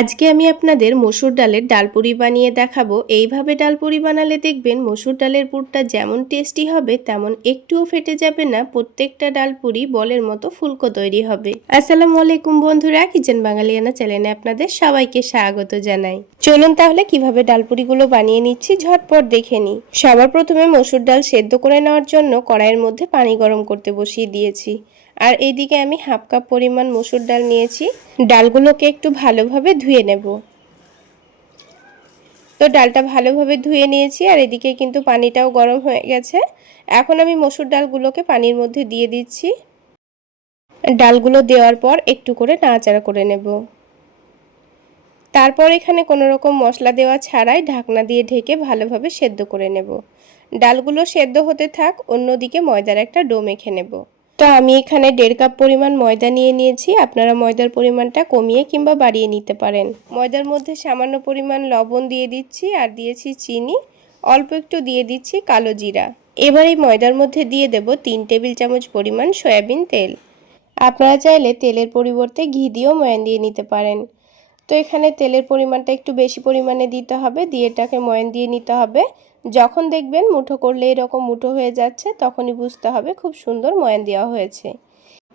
আজকে আমি আপনাদের মসুর ডালের ডালপুরি বানিয়ে দেখাবো। এইভাবে ডালপুরি বানালে দেখবেন মসুর ডালের পুরটা যেমন টেস্টি হবে তেমন একটুও ফেটে যাবে না। প্রত্যেকটা ডালপুরি বলের মতো ফুলকো তৈরি হবে। আসসালামু আলাইকুম বন্ধুরা, কিচেন বাঙালিয়ানা চ্যানেলে আপনাদের সবাইকে স্বাগত জানাই। চলুন তাহলে কিভাবে ডালপুরিগুলো বানিয়ে নিচ্ছি ঝটপট দেখে নিই। সবার প্রথমে মসুর ডাল সেদ্ধ করে নেওয়ার জন্য কড়াইয়ের মধ্যে পানি গরম করতে বসিয়ে দিয়েছি। আর এইদিকে আমি হাফ কাপ পরিমাণ মসুর ডাল নিয়েছি। ডালগুলোকে একটু ভালোভাবে ধুয়ে নেব। তো ডালটা ভালোভাবে ধুয়ে নিয়েছি আর এদিকে কিন্তু পানিটাও গরম হয়ে গেছে। এখন আমি মসুর ডালগুলোকে পানির মধ্যে দিয়ে দিচ্ছি। ডালগুলো দেওয়ার পর একটু করে নাড়াচাড়া করে নেব। তারপর এখানে কোনো রকম মশলা দেওয়া ছাড়াই ঢাকনা দিয়ে ঢেকে ভালোভাবে সেদ্ধ করে নেব। ডালগুলো সেদ্ধ হতে থাক, অন্যদিকে ময়দার একটা ডো মেখে নেব। তো আমি এখানে 1.5 কাপ পরিমাণ ময়দা নিয়ে নিয়েছি। আপনারা ময়দার পরিমাণটা কমিয়ে কিংবা বাড়িয়ে নিতে পারেন। ময়দার মধ্যে সামান্য পরিমাণ লবণ দিয়ে দিচ্ছি আর দিয়েছি চিনি, অল্প একটু দিয়ে দিচ্ছি কালো জিরা। এবার এই ময়দার মধ্যে দিয়ে দেব 3 টেবিল চামচ পরিমাণ সয়াবিন তেল। আপনারা চাইলে তেলের পরিবর্তে ঘি দিয়েও ময়ান দিয়ে নিতে পারেন। তো এখানে তেলের পরিমাণটা একটু বেশি পরিমাণে দিতে হবে, দিয়ে এটাকে ময়ান দিয়ে নিতে হবে। যখন দেখবেন মুঠো করলে এরকম মুঠো হয়ে যাচ্ছে তখনই বুঝতে হবে খুব সুন্দর ময়ান দেওয়া হয়েছে।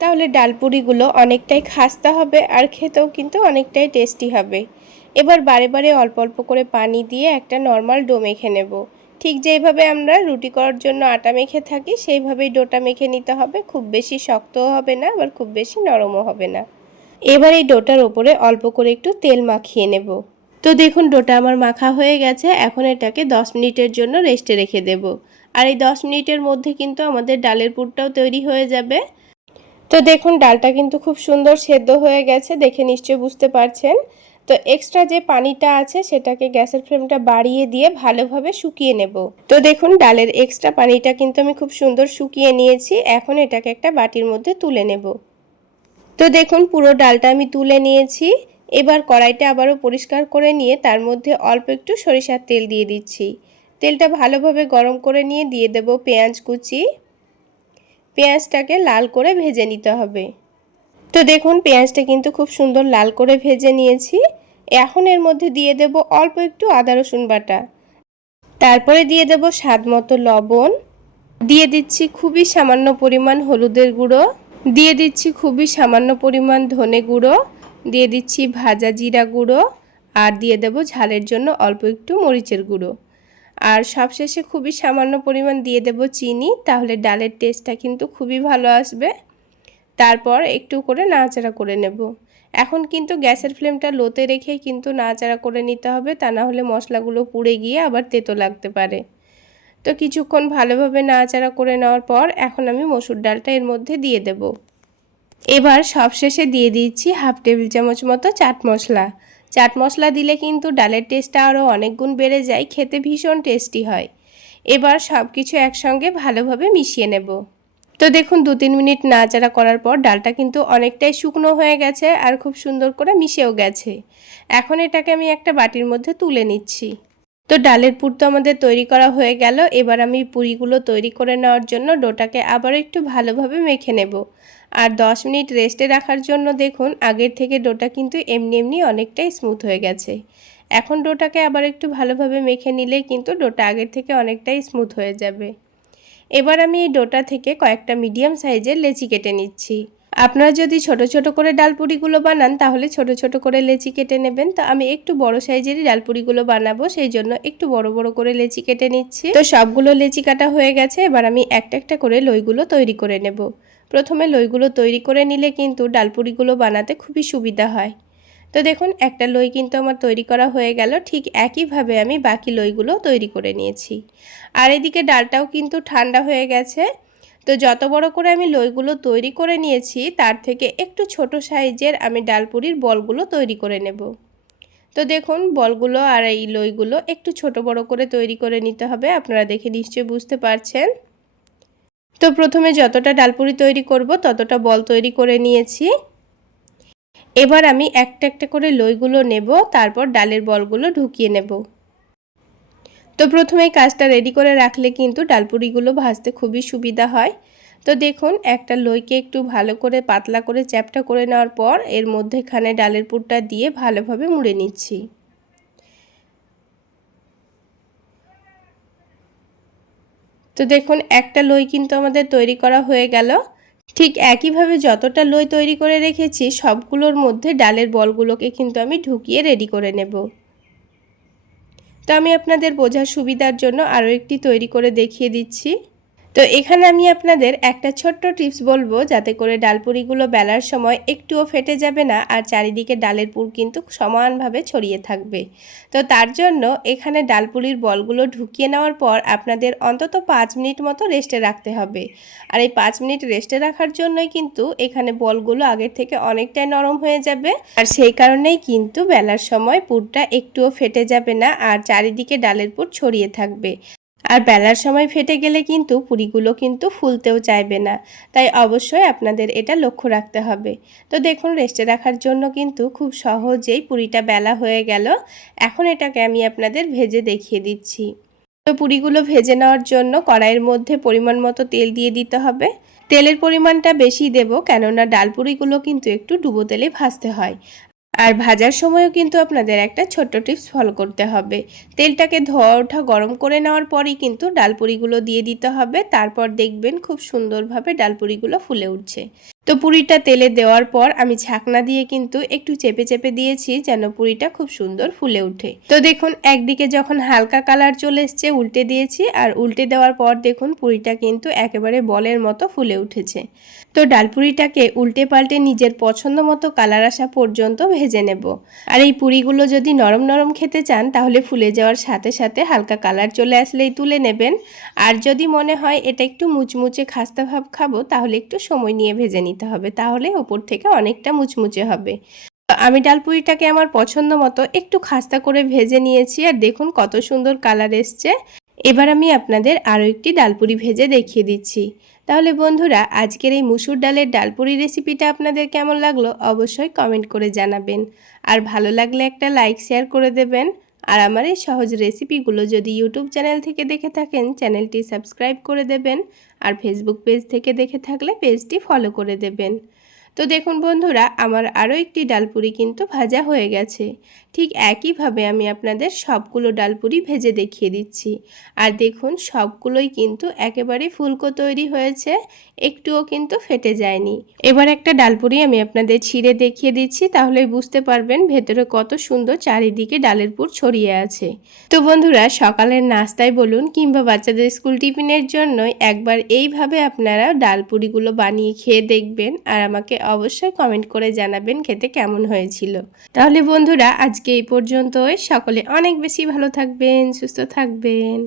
তাহলে ডালপুরিগুলো অনেকটাই খাস্তা হবে আর খেতেও কিন্তু অনেকটাই টেস্টি হবে। এবার বারে বারে অল্প অল্প করে পানি দিয়ে একটা নর্মাল ডো মেখে নেব। ঠিক যেইভাবে আমরা রুটি করার জন্য আটা মেখে থাকি সেইভাবেই ডোটা মেখে নিতে হবে। খুব বেশি শক্তও হবে না আবার খুব বেশি নরমও হবে না। এবার এই ডোটার ওপরে অল্প করে একটু তেল মাখিয়ে নেব। তো দেখুন ডোটা আমার মাখা হয়ে গেছে। এখন এটাকে 10 মিনিটের জন্য রেস্টে রেখে দেব। আর এই 10 মিনিটের মধ্যে কিন্তু আমাদের ডালের পুরটাও তৈরি হয়ে যাবে। তো দেখুন ডালটা কিন্তু খুব সুন্দর সেদ্ধ হয়ে গেছে, দেখে নিশ্চয়ই বুঝতে পারছেন। তো এক্সট্রা যে পানিটা আছে সেটাকে গ্যাসের ফ্লেমটা বাড়িয়ে দিয়ে ভালোভাবে শুকিয়ে নেব। তো দেখুন ডালের এক্সট্রা পানিটা কিন্তু আমি খুব সুন্দর শুকিয়ে নিয়েছি। এখন এটাকে একটা বাটির মধ্যে তুলে নেব। তো দেখুন পুরো ডালটা আমি তুলে নিয়েছি। এবার কড়াইটা আবারও পরিষ্কার করে নিয়ে তার মধ্যে অল্প একটু সরিষার তেল দিয়ে দিচ্ছি। তেলটা ভালোভাবে গরম করে নিয়ে দিয়ে দেব পেঁয়াজ কুচি। পেঁয়াজটাকে লাল করে ভেজে নিতে হবে। তো দেখুন পেঁয়াজটা কিন্তু খুব সুন্দর লাল করে ভেজে নিয়েছি। এখন এর মধ্যে দিয়ে দেব অল্প একটু আদা রসুন বাটা। তারপরে দিয়ে দেব স্বাদ মতো লবণ। দিয়ে দিচ্ছি খুবই সামান্য পরিমাণ হলুদের গুঁড়ো। দিয়ে দিচ্ছি খুবই সামান্য পরিমাণ ধনে গুঁড়ো। দিয়ে দিচ্ছি ভাজা জিরা গুঁড়ো। আর দিয়ে দেব ঝালের জন্য অল্প একটু মরিচের গুঁড়ো। আর সবশেষে খুবই সামান্য পরিমাণ দিয়ে দেব চিনি, তাহলে ডালের টেস্টটা কিন্তু খুবই ভালো আসবে। তারপর একটু করে নাড়াচাড়া করে নেব। এখন কিন্তু গ্যাসের ফ্লেমটা লোতে রেখেই কিন্তু নাড়াচাড়া করে নিতে হবে, তা না হলে মশলাগুলো পুড়ে গিয়ে আবার তেতো লাগতে পারে। তো কিছুক্ষণ ভালোভাবে নাড়াচাড়া করে নেওয়ার পর এখন আমি মসুর ডালটা এর মধ্যে দিয়ে দেব। এবার সবশেষে দিয়ে দিচ্ছি হাফ টেবিল চামচ মতো চাট মশলা। চাট মশলা দিলে কিন্তু ডালের টেস্টটা আরও অনেক গুণ বেড়ে যায়, খেতে ভীষণ টেস্টি হয়। এবার সব কিছু একসঙ্গে ভালোভাবে মিশিয়ে নেব। তো দেখুন 2-3 মিনিট নাড়াচাড়া করার পর ডালটা কিন্তু অনেকটাই শুকনো হয়ে গেছে আর খুব সুন্দর করে মিশেও গেছে। এখন এটাকে আমি একটা বাটির মধ্যে তুলে নিচ্ছি। তো ডালের পুর তো আমাদের তৈরি করা হয়ে গেল। এবার আমি পুরিগুলো তৈরি করে নেওয়ার জন্য ডোটাকে আবারও একটু ভালোভাবে মেখে নেব। আর 10 মিনিট রেস্টে রাখার জন্য দেখুন আগের থেকে ডোটা কিন্তু এমনি এমনি অনেকটাই স্মুথ হয়ে গেছে। এখন ডোটাকে আবার একটু ভালোভাবে মেখে নিলেই কিন্তু ডোটা আগের থেকে অনেকটাই স্মুথ হয়ে যাবে। এবার আমি এই ডোটা থেকে কয়েকটা মিডিয়াম সাইজের লেচি কেটে নিচ্ছি। আপনারা যদি ছোট ছোট করে ডালপুরিগুলো বানান তাহলে ছোট ছোট করে লেচি কেটে নেবেন। তো আমি একটু বড় সাইজেরই ডালপুরিগুলো বানাবো, সেই জন্য একটু বড় বড় করে লেচি কেটে নিচ্ছি। তো সবগুলো লেচি কাটা হয়ে গেছে। এবার আমি একটা একটা করে লইগুলো তৈরি করে নেব। প্রথমে লইগুলো তৈরি করে নিলে কিন্তু ডালপুরিগুলো বানাতে খুবই সুবিধা হয়। তো দেখুন একটা লই কিন্তু আমার তৈরি করা হয়ে গেল। ঠিক একইভাবে আমি বাকি লইগুলো তৈরি করে নিয়েছি। আর এদিকে ডালটাও কিন্তু ঠান্ডা হয়ে গেছে। তো যত বড় করে আমি লইগুলো তৈরি করে নিয়েছি তার থেকে একটু ছোট সাইজের আমি ডালপুরির বলগুলো তৈরি করে নেব। তো দেখুন বলগুলো আর এই লইগুলো একটু ছোট বড় করে তৈরি করে নিতে হবে, আপনারা দেখে নিশ্চয়ই বুঝতে পারছেন। তো প্রথমে যতটা ডালপুরি তৈরি করব ততটা বল তৈরি করে নিয়েছি। এবার আমি একটা একটা করে লইগুলো নেব, তারপর ডালের বলগুলো ঢুকিয়ে নেব। তো প্রথমে কাজটা রেডি করে রাখলে কিন্তু ডালপুরিগুলো ভাজতে খুবই সুবিধা হয়। তো দেখুন একটা লইকে একটু ভালো করে পাতলা করে চ্যাপটা করে নেওয়ার পর এর মধ্যেখানে ডালের পুরটা দিয়ে ভালোভাবে মুড়ে নিচ্ছি। তো দেখুন একটা লই কিন্তু আমাদের তৈরি করা হয়ে গেল। ঠিক একইভাবে যতটা লই তৈরি করে রেখেছি সবগুলোর মধ্যে ডালের বলগুলোকে কিন্তু আমি ঢুকিয়ে রেডি করে নেব। তো আমি আপনাদের বোঝার সুবিধার জন্য আরও একটি তৈরি করে দেখিয়ে দিচ্ছি। তো এখানে আমি আপনাদের একটা ছোট্ট টিপস বলবো, যাতে করে ডালপুরিগুলো বেলার সময় একটুও ফেটে যাবে না আর চারিদিকে ডালের পুর কিন্তু সমানভাবে ছড়িয়ে থাকবে। তো তার জন্য এখানে ডালপুরির বলগুলো ঢুকিয়ে নেওয়ার পর আপনাদের অন্তত 5 মিনিট মতো রেস্টে রাখতে হবে। আর এই 5 মিনিট রেস্টে রাখার জন্যই কিন্তু এখানে বলগুলো আগের থেকে অনেকটাই নরম হয়ে যাবে, আর সেই কারণেই কিন্তু বেলার সময় পুরটা একটুও ফেটে যাবে না আর চারিদিকে ডালের পুর ছড়িয়ে থাকবে। আর বেলার সময় ফেটে গেলে কিন্তু পুরিগুলো কিন্তু ফুলতেও চাইবে না, তাই অবশ্যই আপনাদের এটা লক্ষ্য রাখতে হবে। তো দেখুন রেস্টে রাখার জন্য কিন্তু খুব সহজেই পুরিটা বেলা হয়ে গেল। এখন এটাকে আমি আপনাদের ভেজে দেখিয়ে দিচ্ছি। তো পুরিগুলো ভেজে নেওয়ার জন্য কড়াইয়ের মধ্যে পরিমাণ মতো তেল দিয়ে দিতে হবে। তেলের পরিমাণটা বেশি দেব, কেননা ডালপুরিগুলো কিন্তু একটু ডুবো তেলে ভাজতে হয়। আর ভাজার সময়ও কিন্তু আপনাদের একটা ছোট্ট টিপস ফলো করতে হবে। তেলটাকে ধোয়া ওঠা গরম করে নেওয়ার পরই কিন্তু ডালপুরিগুলো দিয়ে দিতে হবে, তারপর দেখবেন খুব সুন্দরভাবে ডালপুরিগুলো ফুলে উঠছে। তো পুরিটা তেলে দেওয়ার পর আমি ছাকনা দিয়ে কিন্তু একটু চেপে চেপে দিয়েছি যেন পুরিটা খুব সুন্দর ফুলে উঠে। তো দেখুন একদিকে যখন হালকা কালার চলে এসছে উল্টে দিয়েছি, আর উল্টে দেওয়ার পর দেখুন পুরিটা কিন্তু একেবারে বলের মতো ফুলে উঠেছে। তো ডালপুরিটাকে উল্টে পাল্টে নিজের পছন্দ মতো কালার আসা পর্যন্ত ভেজে নেব। আর এই পুরিগুলো যদি নরম নরম খেতে চান তাহলে ফুলে যাওয়ার সাথে সাথে হালকা কালার চলে আসলেই তুলে নেবেন। আর যদি মনে হয় এটা একটু মুচমুচে খাস্তা ভাব খাবো তাহলে একটু সময় নিয়ে ভেজে নিতে হবে, তাহলে ওপর থেকে অনেকটা মুচমুচে হবে। আমি ডালপুরিটাকে আমার পছন্দ মতো একটু খাস্তা করে ভেজে নিয়েছি, আর দেখুন কত সুন্দর কালার এসছে। এবার আমি আপনাদের আরও একটি ডালপুরি ভেজে দেখিয়ে দিচ্ছি। তাহলে বন্ধুরা আজকের এই মুসুর ডালের ডালপুরি রেসিপিটা আপনাদের কেমন লাগলো অবশ্যই কমেন্ট করে জানাবেন। আর ভালো লাগলে একটা লাইক শেয়ার করে দেবেন। আর আমার এই সহজ রেসিপিগুলো যদি ইউটিউব চ্যানেল থেকে দেখে থাকেন চ্যানেলটি সাবস্ক্রাইব করে দেবেন, আর ফেসবুক পেজ থেকে দেখে থাকলে পেজটি ফলো করে দেবেন। তো দেখুন বন্ধুরা আমার আরও একটি ডালপুরি কিন্তু ভাজা হয়ে গেছে। ঠিক একইভাবে আমি আপনাদের সবগুলো ডালপুরি ভেজে দেখিয়ে দিচ্ছি। আর দেখুন সবগুলোই কিন্তু একেবারে ফুলকো তৈরি হয়েছে, একটুও কিন্তু ফেটে যায়নি। এবার একটা ডালপুরি আমি আপনাদের ছিঁড়ে দেখিয়ে দিচ্ছি, তাহলেই বুঝতে পারবেন ভেতরে কত সুন্দর চারিদিকে ডালের পুর ছড়িয়ে আছে। তো বন্ধুরা সকালের নাস্তায় বলুন কিংবা বাচ্চাদের স্কুল টিফিনের জন্যই একবার এইভাবে আপনারা ডালপুরিগুলো বানিয়ে খেয়ে দেখবেন, আর আমাকে অবশ্যই কমেন্ট করে জানাবেন খেতে কেমন হয়েছিল। তাহলে বন্ধুরা আজকে এই পর্যন্তই। সকলে অনেক বেশি ভালো থাকবেন, সুস্থ থাকবেন।